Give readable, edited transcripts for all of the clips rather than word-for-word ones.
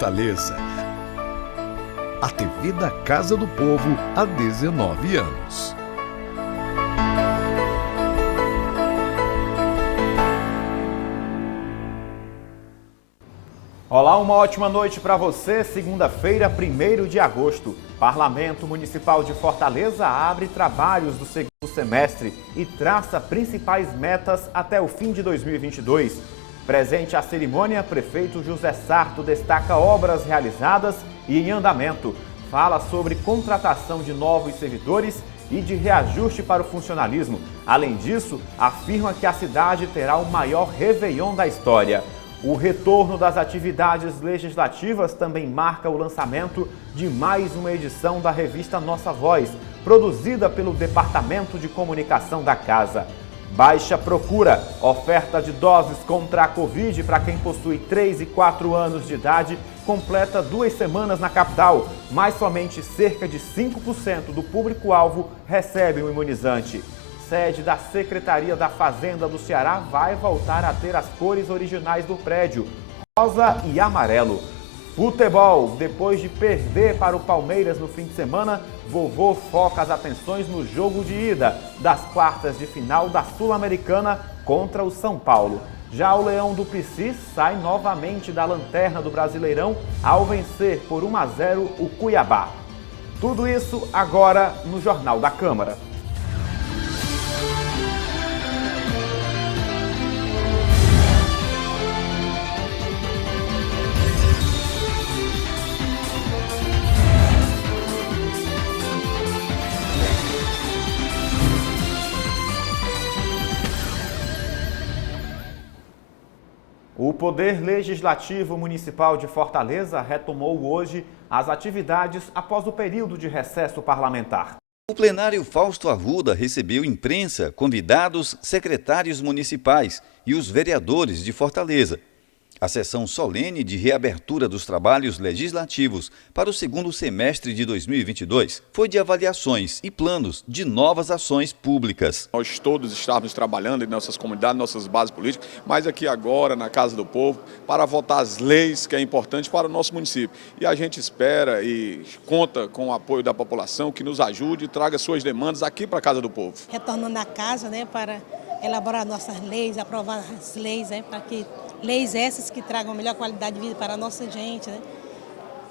Fortaleza. A TV da Casa do Povo há 19 anos. Olá, uma ótima noite para você. Segunda-feira, 1º de agosto. Parlamento Municipal de Fortaleza abre trabalhos do segundo semestre e traça principais metas até o fim de 2022. Presente à cerimônia, prefeito José Sarto destaca obras realizadas e em andamento. Fala sobre contratação de novos servidores e de reajuste para o funcionalismo. Além disso, afirma que a cidade terá o maior réveillon da história. O retorno das atividades legislativas também marca o lançamento de mais uma edição da revista Nossa Voz, produzida pelo Departamento de Comunicação da Casa. Baixa procura, oferta de doses contra a Covid para quem possui 3 e 4 anos de idade, completa 2 semanas na capital, mas somente cerca de 5% do público-alvo recebe o imunizante. Sede da Secretaria da Fazenda do Ceará vai voltar a ter as cores originais do prédio, rosa e amarelo. Futebol, depois de perder para o Palmeiras no fim de semana, vovô foca as atenções no jogo de ida das quartas de final da Sul-Americana contra o São Paulo. Já o Leão do Pici sai novamente da lanterna do Brasileirão ao vencer por 1-0 o Cuiabá. Tudo isso agora no Jornal da Câmara. O Poder Legislativo Municipal de Fortaleza retomou hoje as atividades após o período de recesso parlamentar. O plenário Fausto Arruda recebeu imprensa, convidados, secretários municipais e os vereadores de Fortaleza. A sessão solene de reabertura dos trabalhos legislativos para o segundo semestre de 2022 foi de avaliações e planos de novas ações públicas. Nós todos estávamos trabalhando em nossas comunidades, nossas bases políticas, mas aqui agora na Casa do Povo, para votar as leis que é importante para o nosso município. E a gente espera e conta com o apoio da população que nos ajude e traga suas demandas aqui para a Casa do Povo. Retornando à casa, para elaborar nossas leis, aprovar as leis, para que leis essas que tragam melhor qualidade de vida para a nossa gente,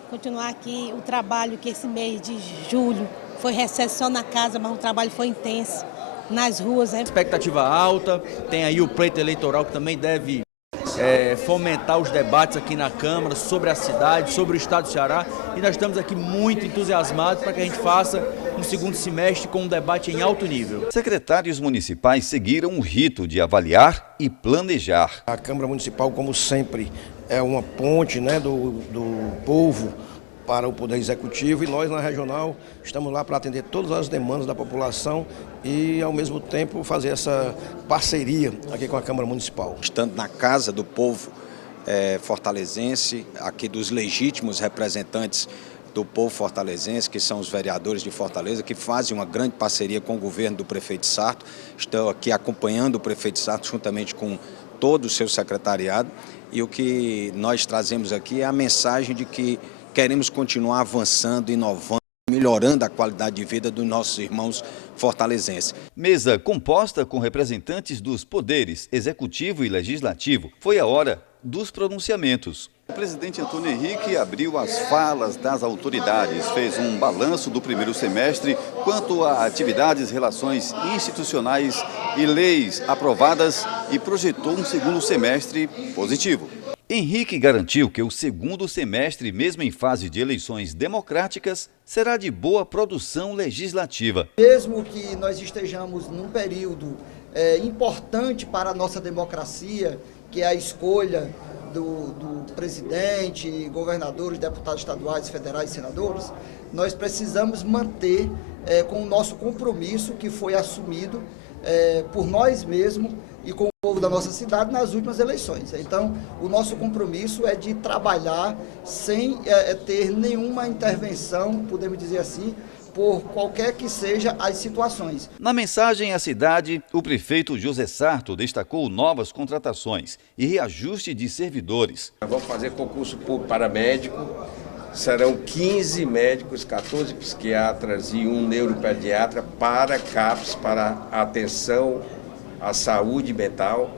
Continuar aqui o trabalho que esse mês de julho foi recesso só na casa, mas o trabalho foi intenso nas ruas, Expectativa alta, tem aí o pleito eleitoral que também deve fomentar os debates aqui na Câmara sobre a cidade, sobre o estado do Ceará, e nós estamos aqui muito entusiasmados para que a gente faça um segundo semestre com um debate em alto nível. Secretários municipais seguiram o rito de avaliar e planejar. A Câmara Municipal, como sempre, é uma ponte do povo para o Poder Executivo, e nós na Regional estamos lá para atender todas as demandas da população e, ao mesmo tempo, fazer essa parceria aqui com a Câmara Municipal. Estando na Casa do Povo fortalezense, aqui dos legítimos representantes do povo fortalezense, que são os vereadores de Fortaleza, que fazem uma grande parceria com o governo do prefeito Sarto. Estou aqui acompanhando o prefeito Sarto juntamente com todo o seu secretariado, e o que nós trazemos aqui é a mensagem de que queremos continuar avançando, inovando, melhorando a qualidade de vida dos nossos irmãos fortalezenses. Mesa composta com representantes dos poderes executivo e legislativo. Foi a hora dos pronunciamentos. O presidente Antônio Henrique abriu as falas das autoridades, fez um balanço do primeiro semestre quanto a atividades, relações institucionais e leis aprovadas e projetou um segundo semestre positivo. Henrique garantiu que o segundo semestre, mesmo em fase de eleições democráticas, será de boa produção legislativa. Mesmo que nós estejamos num período importante para a nossa democracia, que é a escolha do presidente, governadores, deputados estaduais, federais e senadores, nós precisamos manter com o nosso compromisso que foi assumido por nós mesmos e com o povo da nossa cidade nas últimas eleições. Então, o nosso compromisso é de trabalhar sem ter nenhuma intervenção, podemos dizer assim, por qualquer que seja as situações. Na mensagem à cidade, o prefeito José Sarto destacou novas contratações e reajuste de servidores. Vamos fazer concurso público para médico, serão 15 médicos, 14 psiquiatras e um neuropediatra para CAPS, para atenção à saúde mental,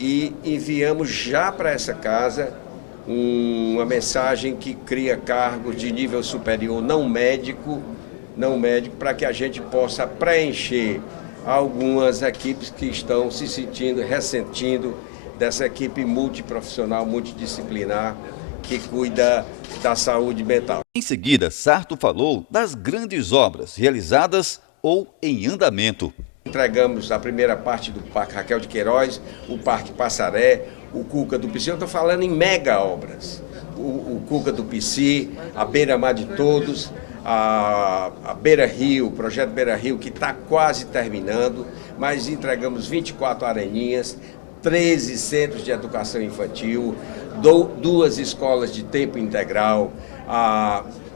e enviamos já para essa casa uma mensagem que cria cargos de nível superior não médico, para que a gente possa preencher algumas equipes que estão se ressentindo dessa equipe multiprofissional, multidisciplinar, que cuida da saúde mental. Em seguida, Sarto falou das grandes obras realizadas ou em andamento. Entregamos a primeira parte do Parque Raquel de Queiroz, o Parque Passaré, o Cuca do Pici. Eu estou falando em mega obras. O Cuca do Pici, a Beira-Mar de Todos, a Beira Rio, o projeto Beira Rio, que está quase terminando, mas entregamos 24 areninhas, 13 centros de educação infantil, 2 escolas de tempo integral,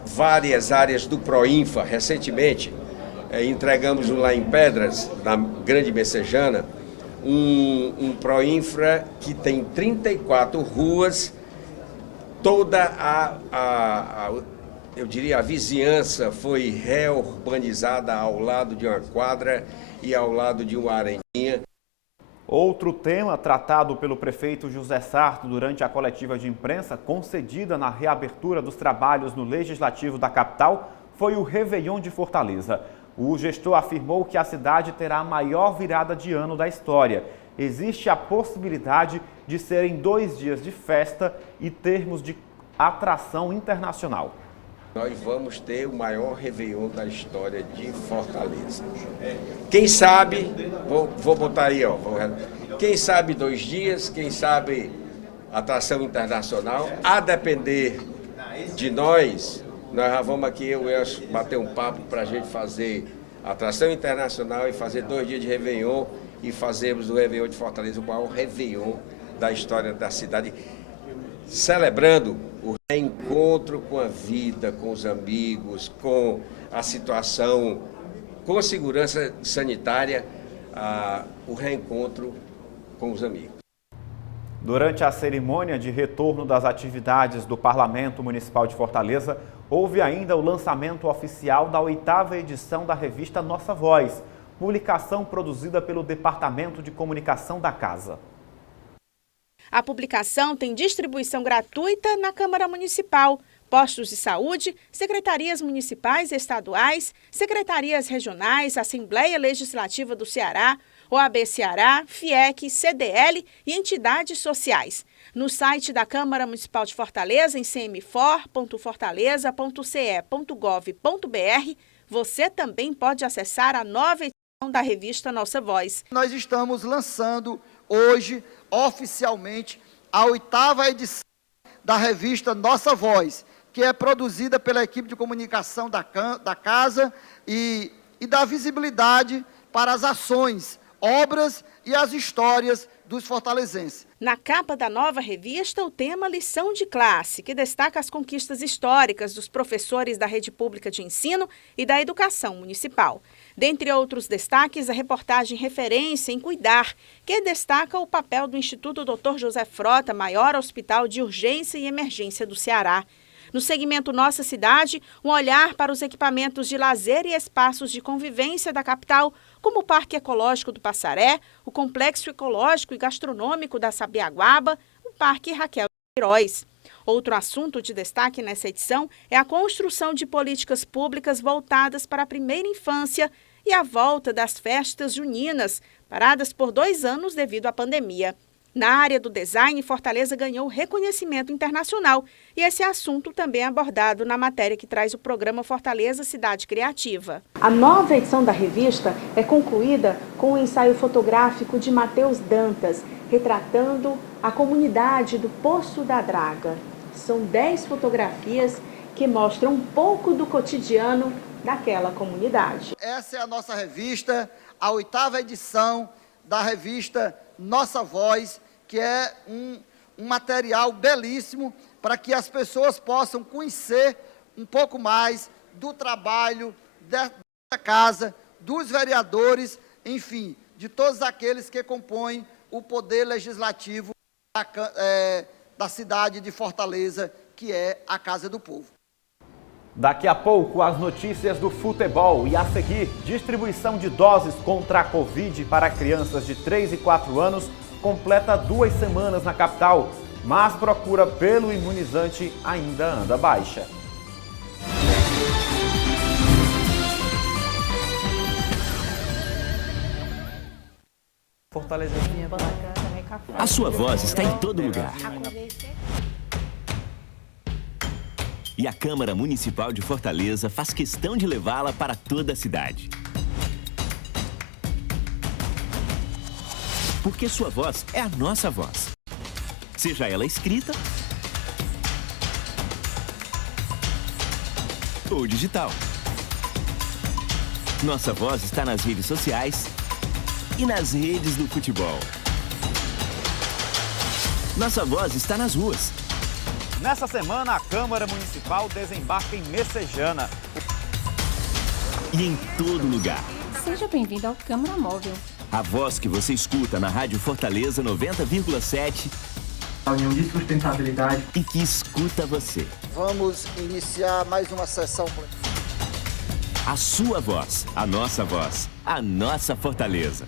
várias áreas do Proinfa. Recentemente, entregamos lá em Pedras, na Grande Messejana, um Proinfra que tem 34 ruas, toda eu diria, a vizinhança foi reurbanizada ao lado de uma quadra e ao lado de uma areninha. Outro tema tratado pelo prefeito José Sarto durante a coletiva de imprensa concedida na reabertura dos trabalhos no Legislativo da capital foi o Réveillon de Fortaleza. O gestor afirmou que a cidade terá a maior virada de ano da história. Existe a possibilidade de serem 2 dias de festa e termos de atração internacional. Nós vamos ter o maior Réveillon da história de Fortaleza. Quem sabe, vou botar aí, ó. Quem sabe 2 dias, quem sabe atração internacional. A depender de nós já vamos aqui, eu e Elcio, bater um papo para a gente fazer atração internacional e fazer 2 dias de Réveillon e fazermos o Réveillon de Fortaleza, o maior Réveillon da história da cidade, celebrando o reencontro com a vida, com os amigos, com a situação, com a segurança sanitária, o reencontro com os amigos. Durante a cerimônia de retorno das atividades do Parlamento Municipal de Fortaleza, houve ainda o lançamento oficial da 8ª edição da revista Nossa Voz, publicação produzida pelo Departamento de Comunicação da Casa. A publicação tem distribuição gratuita na Câmara Municipal, postos de saúde, secretarias municipais e estaduais, secretarias regionais, Assembleia Legislativa do Ceará, OAB Ceará, FIEC, CDL e entidades sociais. No site da Câmara Municipal de Fortaleza, em cmfor.fortaleza.ce.gov.br, você também pode acessar a nova edição da revista Nossa Voz. Nós estamos lançando hoje, oficialmente, a 8ª edição da revista Nossa Voz, que é produzida pela equipe de comunicação da casa e dá visibilidade para as ações, obras e as histórias dos fortalezenses. Na capa da nova revista, o tema Lição de Classe, que destaca as conquistas históricas dos professores da rede pública de ensino e da educação municipal. Dentre outros destaques, a reportagem Referência em Cuidar, que destaca o papel do Instituto Dr. José Frota, maior hospital de urgência e emergência do Ceará. No segmento Nossa Cidade, um olhar para os equipamentos de lazer e espaços de convivência da capital, como o Parque Ecológico do Passaré, o Complexo Ecológico e Gastronômico da Sabiaguaba, o Parque Raquel de Queiroz. Outro assunto de destaque nessa edição é a construção de políticas públicas voltadas para a primeira infância e a volta das festas juninas, paradas por 2 anos devido à pandemia. Na área do design, Fortaleza ganhou reconhecimento internacional e esse assunto também é abordado na matéria que traz o programa Fortaleza Cidade Criativa. A nova edição da revista é concluída com o ensaio fotográfico de Matheus Dantas, retratando a comunidade do Poço da Draga. São 10 fotografias que mostram um pouco do cotidiano daquela comunidade. Essa é a nossa revista, a 8ª edição da revista Nossa Voz, que é um material belíssimo para que as pessoas possam conhecer um pouco mais do trabalho dessa casa, dos vereadores, enfim, de todos aqueles que compõem o poder legislativo da cidade de Fortaleza, que é a Casa do Povo. Daqui a pouco, as notícias do futebol e, a seguir, distribuição de doses contra a Covid para crianças de 3 e 4 anos completa 2 semanas na capital, mas procura pelo imunizante ainda anda baixa. A sua voz está em todo lugar. E a Câmara Municipal de Fortaleza faz questão de levá-la para toda a cidade. Porque sua voz é a nossa voz. Seja ela escrita ou digital. Nossa voz está nas redes sociais e nas redes do futebol. Nossa voz está nas ruas. Nessa semana, a Câmara Municipal desembarca em Messejana. E em todo lugar. Seja bem-vindo ao Câmara Móvel. A voz que você escuta na Rádio Fortaleza 90,7. A União de Sustentabilidade. E que escuta você. Vamos iniciar mais uma sessão. A sua voz, a nossa voz, a nossa Fortaleza.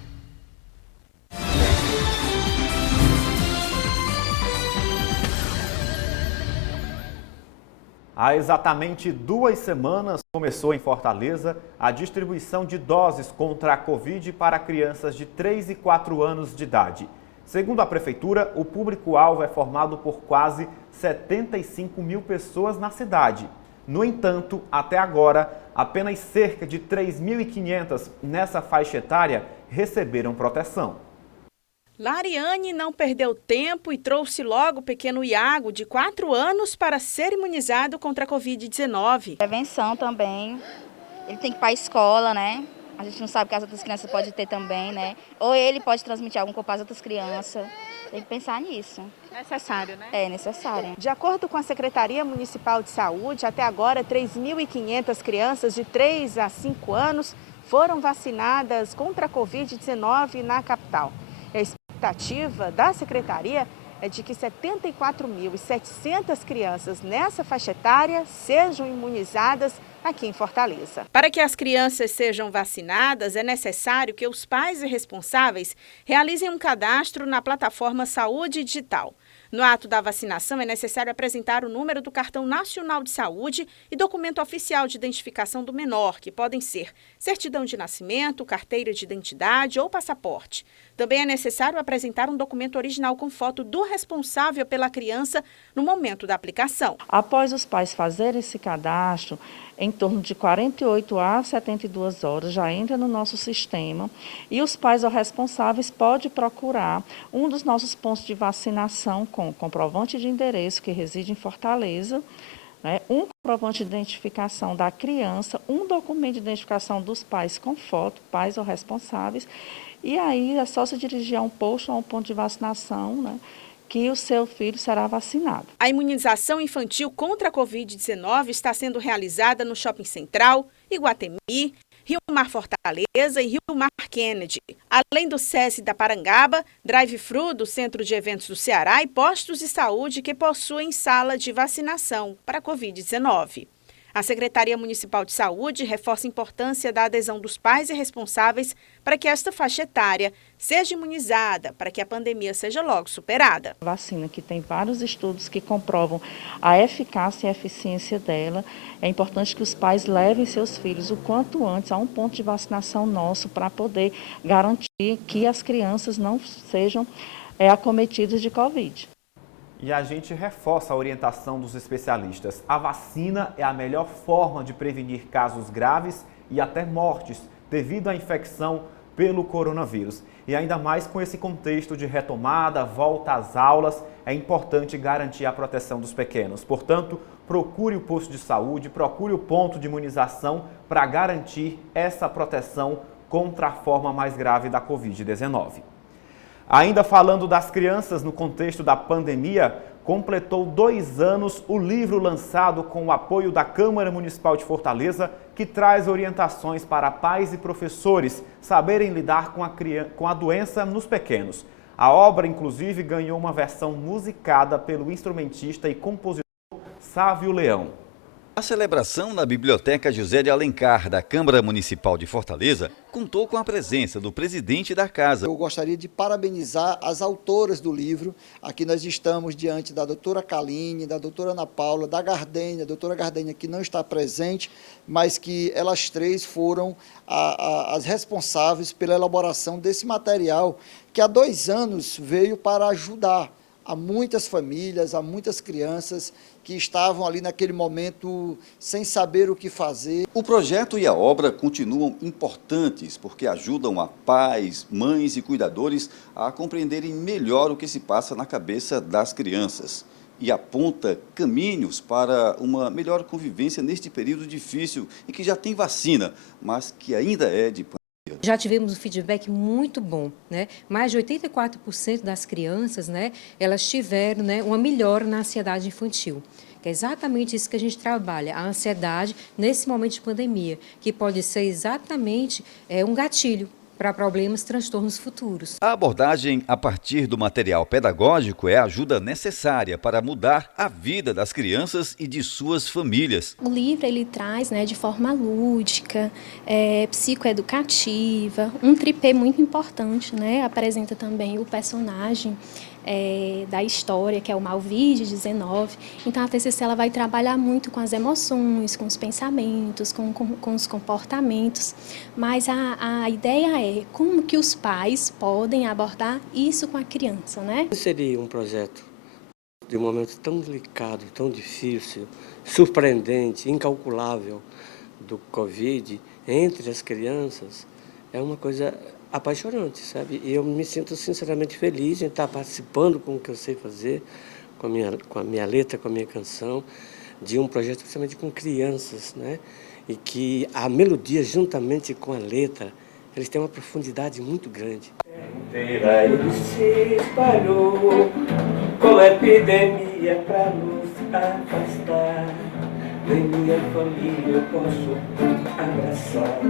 Há exatamente 2 semanas começou em Fortaleza a distribuição de doses contra a Covid para crianças de 3 e 4 anos de idade. Segundo a Prefeitura, o público-alvo é formado por quase 75 mil pessoas na cidade. No entanto, até agora, apenas cerca de 3.500 nessa faixa etária receberam proteção. Lariane não perdeu tempo e trouxe logo o pequeno Iago, de 4 anos, para ser imunizado contra a Covid-19. Prevenção também. Ele tem que ir para a escola, né? A gente não sabe que as outras crianças podem ter também, né? Ou ele pode transmitir algum para as outras crianças. Tem que pensar nisso. Necessário, né? É necessário. De acordo com a Secretaria Municipal de Saúde, até agora 3.500 crianças de 3 a 5 anos foram vacinadas contra a Covid-19 na capital. A expectativa da Secretaria é de que 74.700 crianças nessa faixa etária sejam imunizadas aqui em Fortaleza. Para que as crianças sejam vacinadas, é necessário que os pais e responsáveis realizem um cadastro na plataforma Saúde Digital. No ato da vacinação, é necessário apresentar o número do Cartão Nacional de Saúde e documento oficial de identificação do menor, que podem ser certidão de nascimento, carteira de identidade ou passaporte. Também é necessário apresentar um documento original com foto do responsável pela criança no momento da aplicação. Após os pais fazerem esse cadastro, em torno de 48 a 72 horas já entra no nosso sistema e os pais ou responsáveis podem procurar um dos nossos pontos de vacinação com comprovante de endereço que reside em Fortaleza, né, um comprovante de identificação da criança, um documento de identificação dos pais com foto, pais ou responsáveis, e aí é só se dirigir a um posto ou a um ponto de vacinação, né, que o seu filho será vacinado. A imunização infantil contra a Covid-19 está sendo realizada no Shopping Central, Iguatemi, Rio Mar Fortaleza e Rio Mar Kennedy. Além do SESI da Parangaba, drive-thru do Centro de Eventos do Ceará e postos de saúde que possuem sala de vacinação para a Covid-19. A Secretaria Municipal de Saúde reforça a importância da adesão dos pais e responsáveis para que esta faixa etária seja imunizada, para que a pandemia seja logo superada. A vacina, que tem vários estudos que comprovam a eficácia e a eficiência dela, é importante que os pais levem seus filhos o quanto antes a um ponto de vacinação nosso para poder garantir que as crianças não sejam acometidas de Covid. E a gente reforça a orientação dos especialistas. A vacina é a melhor forma de prevenir casos graves e até mortes devido à infecção pelo coronavírus. E ainda mais com esse contexto de retomada, volta às aulas, é importante garantir a proteção dos pequenos. Portanto, procure o posto de saúde, procure o ponto de imunização para garantir essa proteção contra a forma mais grave da Covid-19. Ainda falando das crianças no contexto da pandemia, completou 2 anos o livro lançado com o apoio da Câmara Municipal de Fortaleza, que traz orientações para pais e professores saberem lidar com a doença nos pequenos. A obra, inclusive, ganhou uma versão musicada pelo instrumentista e compositor Sávio Leão. A celebração na Biblioteca José de Alencar, da Câmara Municipal de Fortaleza, contou com a presença do presidente da casa. Eu gostaria de parabenizar as autoras do livro. Aqui nós estamos diante da doutora Kaline, da doutora Ana Paula, da Gardênia, a doutora Gardênia que não está presente, mas que elas três foram as responsáveis pela elaboração desse material, que há 2 anos veio para ajudar a muitas famílias, a muitas crianças que estavam ali naquele momento sem saber o que fazer. O projeto e a obra continuam importantes porque ajudam a pais, mães e cuidadores a compreenderem melhor o que se passa na cabeça das crianças e aponta caminhos para uma melhor convivência neste período difícil e que já tem vacina, mas que ainda é de pandemia. Já tivemos um feedback muito bom, né? Mais de 84% das crianças, né, elas tiveram, né, uma melhora na ansiedade infantil. Que é exatamente isso que a gente trabalha, a ansiedade nesse momento de pandemia, que pode ser exatamente um gatilho para problemas, transtornos futuros. A abordagem a partir do material pedagógico é a ajuda necessária para mudar a vida das crianças e de suas famílias. O livro ele traz, né, de forma lúdica, psicoeducativa, um tripé muito importante, né? Apresenta também o personagem da história, que é o Malvide 19. Então a TCC ela vai trabalhar muito com as emoções, com os pensamentos, com os comportamentos, mas a ideia é como que os pais podem abordar isso com a criança, né? Seria um projeto de um momento tão delicado, tão difícil, surpreendente, incalculável do Covid entre as crianças, é uma coisa apaixonante, sabe? E eu me sinto sinceramente feliz em estar participando com o que eu sei fazer, com a minha letra, com a minha canção, de um projeto principalmente com crianças, né? E que a melodia, juntamente com a letra, eles têm uma profundidade muito grande. Inteira ele se espalhou como epidemia para nos afastar. Nem minha família eu posso abraçar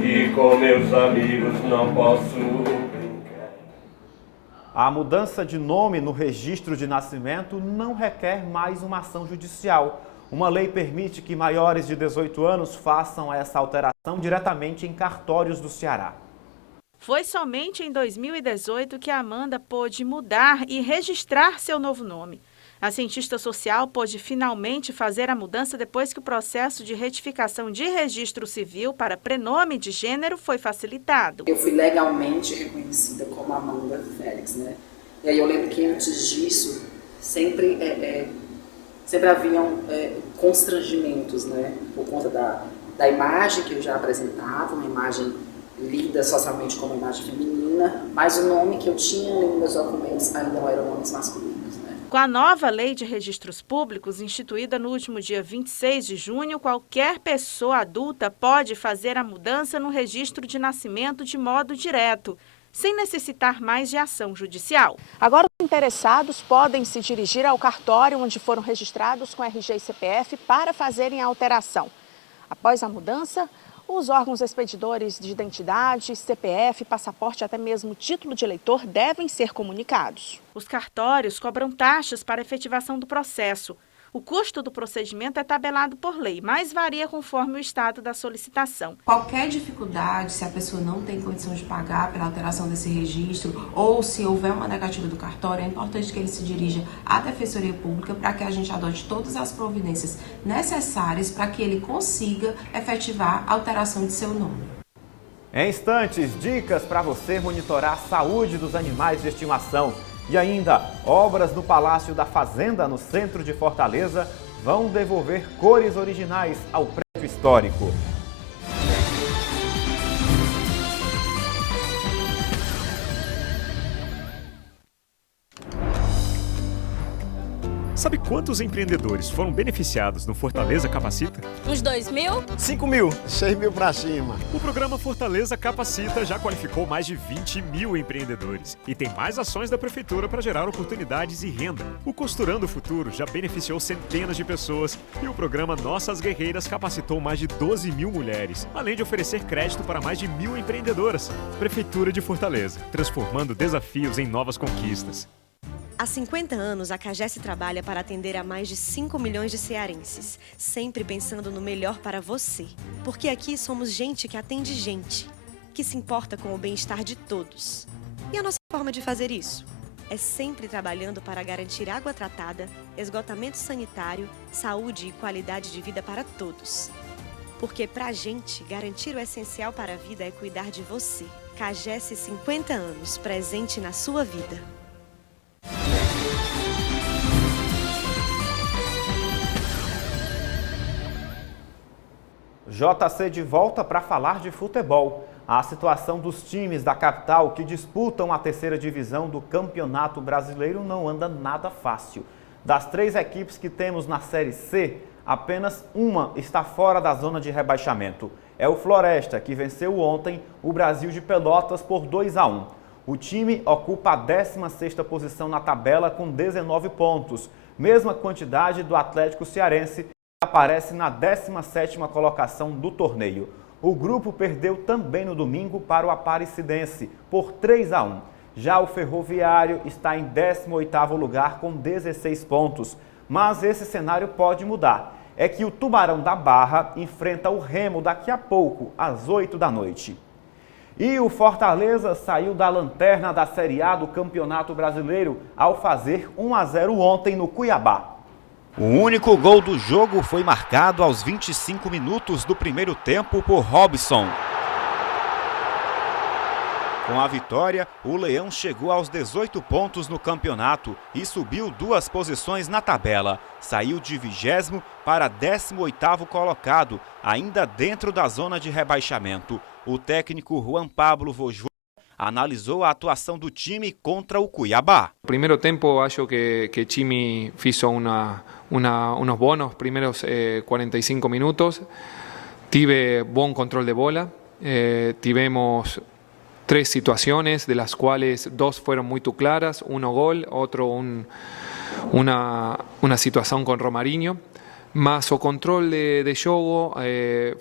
e com meus amigos não posso brincar. A mudança de nome no registro de nascimento não requer mais uma ação judicial. Uma lei permite que maiores de 18 anos façam essa alteração diretamente em cartórios do Ceará. Foi somente em 2018 que a Amanda pôde mudar e registrar seu novo nome. A cientista social pôde finalmente fazer a mudança depois que o processo de retificação de registro civil para prenome de gênero foi facilitado. Eu fui legalmente reconhecida como Amanda Félix, né? E aí eu lembro que antes disso sempre haviam constrangimentos, né? Por conta da imagem que eu já apresentava, uma imagem lida socialmente como imagem feminina, mas o nome que eu tinha nos meus documentos ainda não eram nomes masculinos. Com a nova Lei de Registros Públicos, instituída no último dia 26 de junho, qualquer pessoa adulta pode fazer a mudança no registro de nascimento de modo direto, sem necessitar mais de ação judicial. Agora, os interessados podem se dirigir ao cartório onde foram registrados com RG e CPF para fazerem a alteração. Após a mudança, os órgãos expedidores de identidade, CPF, passaporte e até mesmo título de eleitor devem ser comunicados. Os cartórios cobram taxas para efetivação do processo. O custo do procedimento é tabelado por lei, mas varia conforme o estado da solicitação. Qualquer dificuldade, se a pessoa não tem condição de pagar pela alteração desse registro ou se houver uma negativa do cartório, é importante que ele se dirija à Defensoria Pública para que a gente adote todas as providências necessárias para que ele consiga efetivar a alteração de seu nome. Em instantes, dicas para você monitorar a saúde dos animais de estimação. E ainda, obras no Palácio da Fazenda, no centro de Fortaleza, vão devolver cores originais ao prédio histórico. Sabe quantos empreendedores foram beneficiados no Fortaleza Capacita? Uns 2.000? 5.000. 6.000 para cima. O programa Fortaleza Capacita já qualificou mais de 20.000 empreendedores e tem mais ações da Prefeitura para gerar oportunidades e renda. O Costurando o Futuro já beneficiou centenas de pessoas e o programa Nossas Guerreiras capacitou mais de 12.000 mulheres, além de oferecer crédito para mais de 1.000 empreendedoras. Prefeitura de Fortaleza, transformando desafios em novas conquistas. Há 50 anos, a CAGES trabalha para atender a mais de 5 milhões de cearenses, sempre pensando no melhor para você. Porque aqui somos gente que atende gente, que se importa com o bem-estar de todos. E a nossa forma de fazer isso? É sempre trabalhando para garantir água tratada, esgotamento sanitário, saúde e qualidade de vida para todos. Porque pra gente, garantir o essencial para a vida é cuidar de você. CAGES 50 anos, presente na sua vida. JC de volta para falar de futebol. A situação dos times da capital que disputam a terceira divisão do Campeonato Brasileiro não anda nada fácil. Das 3 equipes que temos na Série C, apenas uma está fora da zona de rebaixamento. É o Floresta, que venceu ontem o Brasil de Pelotas por 2-1. O time ocupa a 16ª posição na tabela com 19 pontos, mesma quantidade do Atlético Cearense, aparece na 17ª colocação do torneio. O grupo perdeu também no domingo para o Aparecidense, por 3-1. Já o Ferroviário está em 18º lugar com 16 pontos. Mas esse cenário pode mudar. É que o Tubarão da Barra enfrenta o Remo daqui a pouco, às 8 da noite. E o Fortaleza saiu da lanterna da Série A do Campeonato Brasileiro ao fazer 1-0 ontem no Cuiabá. O único gol do jogo foi marcado aos 25 minutos do primeiro tempo por Robson. Com a vitória, o Leão chegou aos 18 pontos no campeonato e subiu 2 posições na tabela. Saiu de 20º para 18º colocado, ainda dentro da zona de rebaixamento. O técnico Juan Pablo Vojvoda analisou a atuação do time contra o Cuiabá. No primeiro tempo, acho que Chimi hizo unos buenos primeros 45 minutos. Tive buen control de bola. Tivemos 3 situaciones, de las cuales 2 fueron muy claras. Uno gol, otro una situación con Romarinho. Mas o control de jogo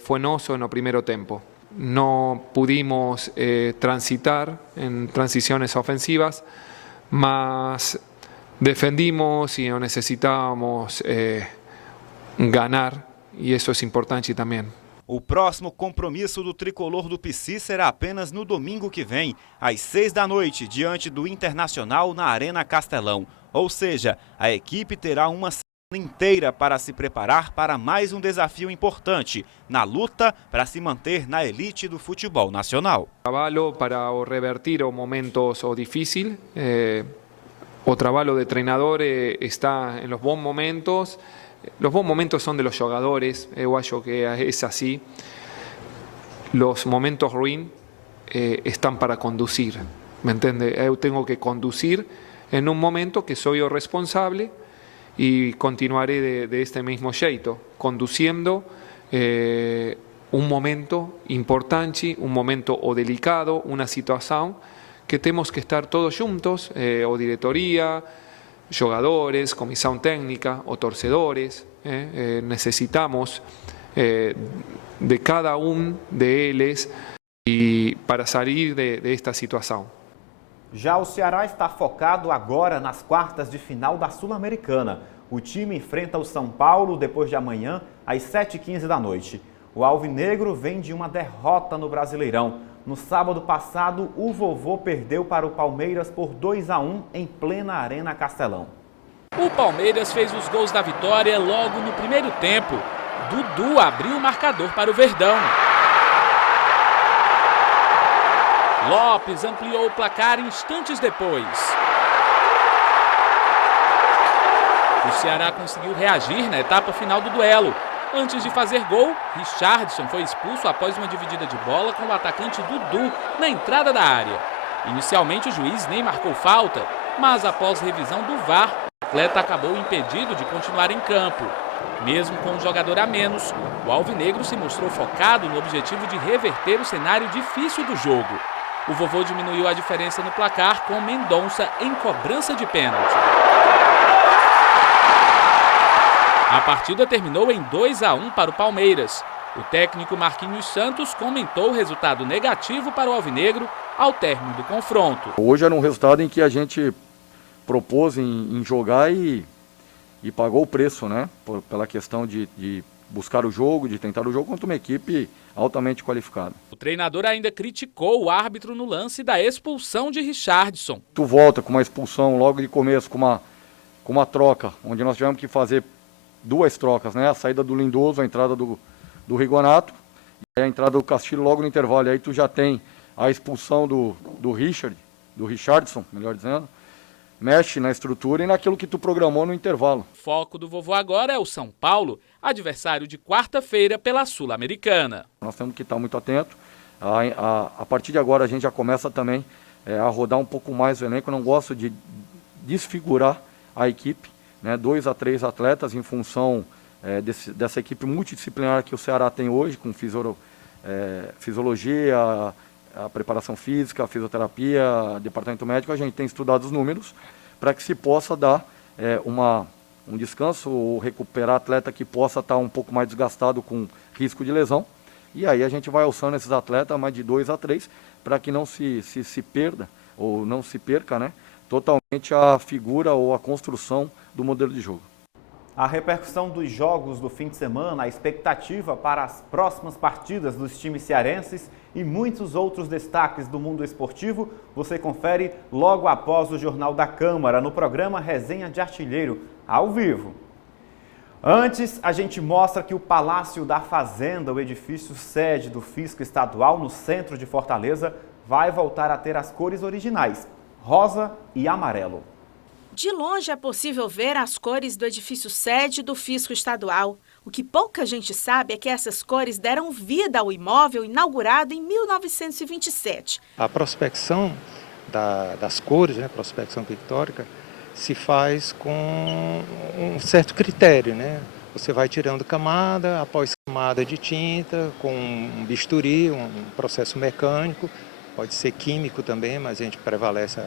fue noso en el primer tiempo. No pudimos transitar en transiciones ofensivas, mas defendimos y necesitábamos ganar, y eso es importante también. O próximo compromisso do tricolor do Pici será apenas no domingo que vem, às 6 da noite, diante do Internacional na Arena Castelão. Ou seja, a equipe terá uma semana inteira para se preparar para mais um desafio importante, na luta para se manter na elite do futebol nacional. Trabalho para revertir o momentos difícil, o trabalho de treinador está em los bons momentos. Los bons momentos son de los jugadores, eu acho que es así. Los momentos ruins están para conducir, ¿me entiende? Eu tengo que conducir en un momento que soy o responsable y continuaré de este mismo jeito, conduciendo un momento importante, un momento o delicado, una situación que tenemos que estar todos juntos, o diretoría, jogadores, comisión técnica o torcedores. Necesitamos de cada uno de ellos y para salir de esta situación. Já o Ceará está focado agora nas quartas de final da Sul-Americana. O time enfrenta o São Paulo depois de amanhã, às 7h15 da noite. O Alvinegro vem de uma derrota no Brasileirão. No sábado passado, o Vovô perdeu para o Palmeiras por 2-1 em plena Arena Castelão. O Palmeiras fez os gols da vitória logo no primeiro tempo. Dudu abriu o marcador para o Verdão. Lopes ampliou o placar instantes depois. O Ceará conseguiu reagir na etapa final do duelo. Antes de fazer gol, Richardson foi expulso após uma dividida de bola com o atacante Dudu na entrada da área. Inicialmente o juiz nem marcou falta, mas após revisão do VAR, o atleta acabou impedido de continuar em campo. Mesmo com um jogador a menos, o alvinegro se mostrou focado no objetivo de reverter o cenário difícil do jogo. O Vovô diminuiu a diferença no placar com Mendonça em cobrança de pênalti. A partida terminou em 2-1 para o Palmeiras. O técnico Marquinhos Santos comentou o resultado negativo para o alvinegro ao término do confronto. Hoje era um resultado em que a gente propôs em jogar e pagou o preço, né? Pela questão de buscar o jogo, de tentar o jogo contra uma equipe altamente qualificada. O treinador ainda criticou o árbitro no lance da expulsão de Richardson. Tu volta com uma expulsão logo de começo, com uma troca, onde nós tivemos que fazer 2 trocas, né? A saída do Lindoso, a entrada do Rigonato e a entrada do Castilho logo no intervalo. E aí tu já tem a expulsão do Richardson, melhor dizendo, mexe na estrutura e naquilo que tu programou no intervalo. O foco do Vovô agora é o São Paulo, adversário de quarta-feira pela Sul-Americana. Nós temos que estar muito atentos. A partir de agora a gente já começa também a rodar um pouco mais o elenco. Eu não gosto de desfigurar a equipe, né? 2 a 3 atletas em função dessa equipe multidisciplinar que o Ceará tem hoje, com fisiologia, a preparação física, a fisioterapia, departamento médico. A gente tem estudado os números para que se possa dar um descanso ou recuperar atleta que possa estar um pouco mais desgastado com risco de lesão. E aí a gente vai alçando esses atletas mais de 2 a 3 para que não se perda ou não se perca, né, totalmente a figura ou a construção do modelo de jogo. A repercussão dos jogos do fim de semana, a expectativa para as próximas partidas dos times cearenses e muitos outros destaques do mundo esportivo, você confere logo após o Jornal da Câmara, no programa Resenha de Artilheiro, ao vivo. Antes, a gente mostra que o Palácio da Fazenda, o edifício sede do Fisco Estadual no centro de Fortaleza, vai voltar a ter as cores originais, rosa e amarelo. De longe é possível ver as cores do edifício sede do Fisco Estadual. O que pouca gente sabe é que essas cores deram vida ao imóvel inaugurado em 1927. A prospecção das cores, né, prospecção pictórica, se faz com um certo critério, né? Você vai tirando camada após camada de tinta, com um bisturi, um processo mecânico, pode ser químico também, mas a gente prevalece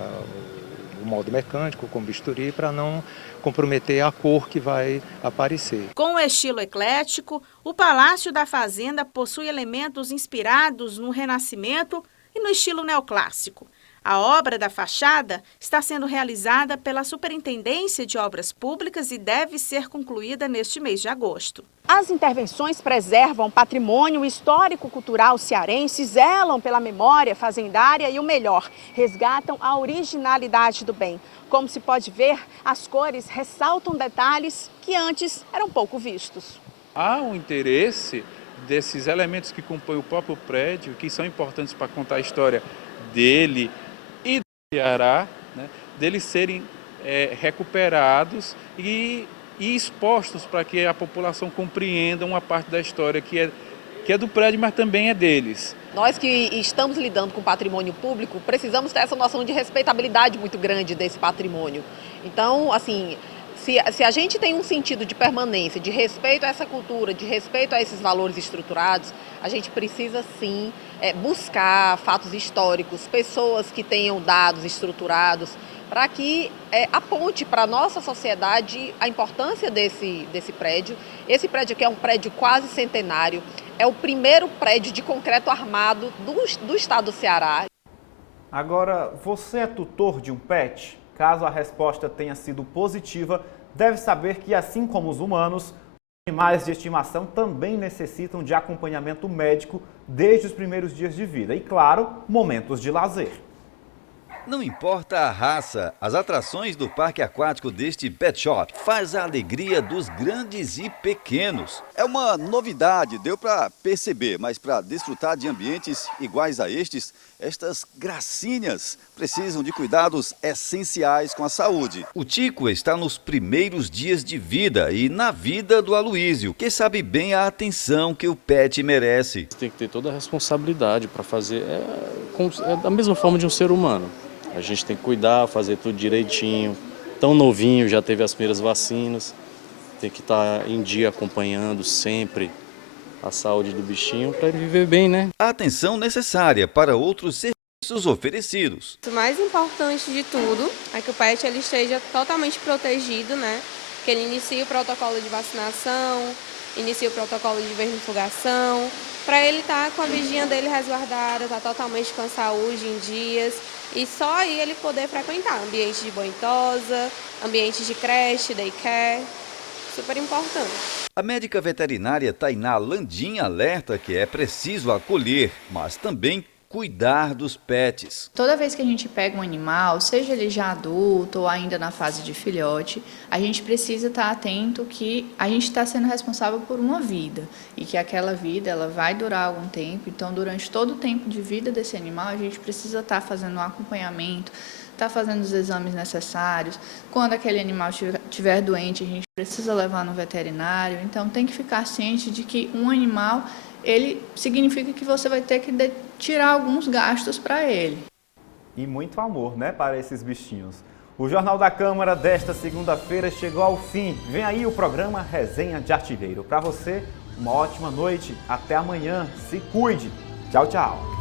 o modo mecânico com bisturi para não comprometer a cor que vai aparecer. Com o estilo eclético, o Palácio da Fazenda possui elementos inspirados no Renascimento e no estilo neoclássico. A obra da fachada está sendo realizada pela Superintendência de Obras Públicas e deve ser concluída neste mês de agosto. As intervenções preservam o patrimônio histórico-cultural cearense, zelam pela memória fazendária e o melhor, resgatam a originalidade do bem. Como se pode ver, as cores ressaltam detalhes que antes eram pouco vistos. Há um interesse desses elementos que compõem o próprio prédio, que são importantes para contar a história dele e do Ceará, né, deles serem recuperados e expostos para que a população compreenda uma parte da história que é do prédio, mas também é deles. Nós que estamos lidando com patrimônio público, precisamos ter essa noção de respeitabilidade muito grande desse patrimônio. Então, assim, se a gente tem um sentido de permanência, de respeito a essa cultura, de respeito a esses valores estruturados, a gente precisa sim buscar fatos históricos, pessoas que tenham dados estruturados, para que aponte para a nossa sociedade a importância desse prédio. Esse prédio aqui é um prédio quase centenário, é o primeiro prédio de concreto armado do estado do Ceará. Agora, você é tutor de um pet? Caso a resposta tenha sido positiva, deve saber que, assim como os humanos, animais de estimação também necessitam de acompanhamento médico desde os primeiros dias de vida e, claro, momentos de lazer. Não importa a raça, as atrações do parque aquático deste Pet Shop faz a alegria dos grandes e pequenos. É uma novidade, deu para perceber, mas para desfrutar de ambientes iguais a estes, estas gracinhas precisam de cuidados essenciais com a saúde. O Tico está nos primeiros dias de vida e na vida do Aloísio, que sabe bem a atenção que o pet merece. Tem que ter toda a responsabilidade para fazer, da mesma forma de um ser humano. A gente tem que cuidar, fazer tudo direitinho, tão novinho, já teve as primeiras vacinas. Tem que estar em dia acompanhando sempre a saúde do bichinho para ele viver bem, né? A atenção necessária para outros serviços oferecidos. O mais importante de tudo é que o pet ele esteja totalmente protegido, né? Que ele inicie o protocolo de vacinação, inicie o protocolo de vermifugação, para ele estar com a vigia dele resguardada, estar totalmente com a saúde em dias e só aí ele poder frequentar ambiente de banho e tosa, ambiente de creche, daycare. Super importante. A médica veterinária Tainá Landim alerta que é preciso acolher, mas também cuidar dos pets. Toda vez que a gente pega um animal, seja ele já adulto ou ainda na fase de filhote, a gente precisa estar atento que a gente está sendo responsável por uma vida e que aquela vida ela vai durar algum tempo. Então, durante todo o tempo de vida desse animal, a gente precisa estar fazendo um acompanhamento, estar fazendo os exames necessários. Quando aquele animal estiver doente, a gente precisa levar no veterinário. Então, tem que ficar ciente de que um animal, ele significa que você vai ter que tirar alguns gastos para ele. E muito amor, né, para esses bichinhos. O Jornal da Câmara desta segunda-feira chegou ao fim. Vem aí o programa Resenha de Artilheiro. Para você, uma ótima noite. Até amanhã. Se cuide. Tchau, tchau.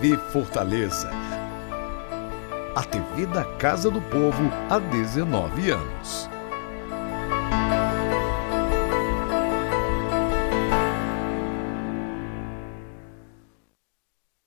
TV Fortaleza, a TV da Casa do Povo há 19 anos.